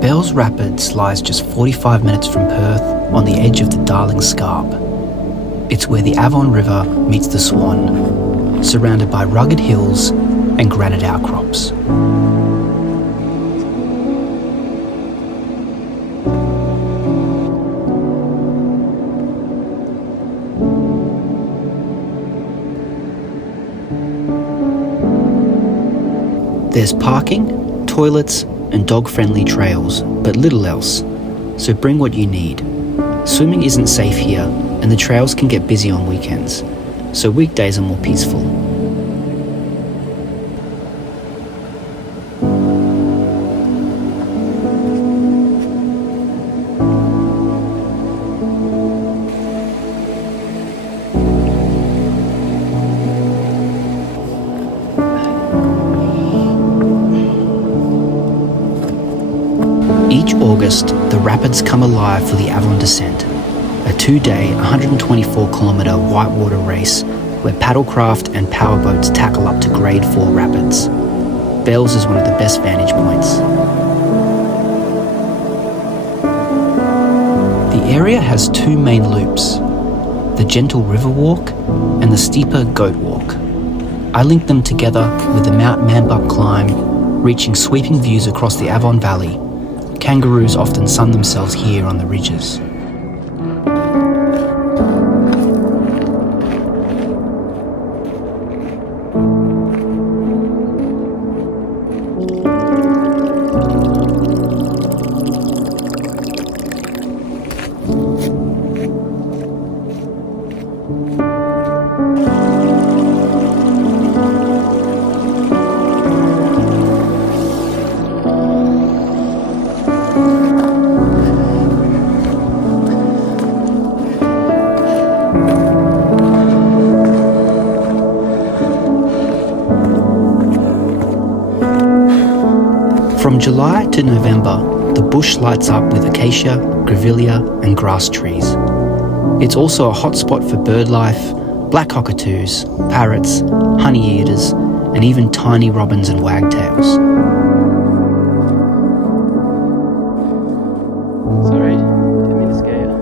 Bells Rapids lies just 45 minutes from Perth on the edge of the Darling Scarp. It's where the Avon River meets the Swan, surrounded by rugged hills and granite outcrops. There's parking, toilets, and dog-friendly trails, but little else, so bring what you need. Swimming isn't safe here, and the trails can get busy on weekends, so weekdays are more peaceful. Each August, the rapids come alive for the Avon Descent, a 2-day, 124-kilometre whitewater race where paddlecraft and powerboats tackle up to Grade 4 rapids. Bells is one of the best vantage points. The area has 2 main loops, the gentle river walk and the steeper goat walk. I linked them together with the Mount Mambuck climb, reaching sweeping views across the Avon Valley. Kangaroos often sun themselves here on the ridges. From July to November, the bush lights up with acacia, grevillea and grass trees. It's also a hotspot for bird life, black cockatoos, parrots, honey-eaters and even tiny robins and wagtails. Sorry, didn't mean to scare you.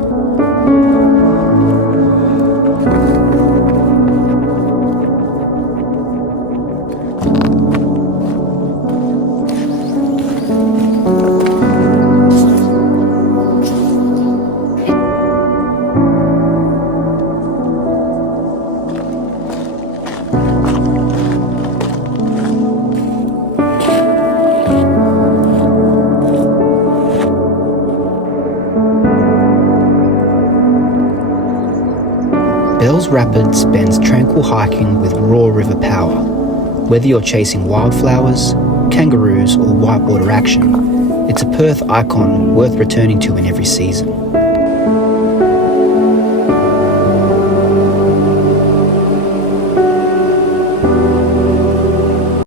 Bells Rapids spends tranquil hiking with raw river power. Whether you're chasing wildflowers, kangaroos or whitewater action, it's a Perth icon worth returning to in every season.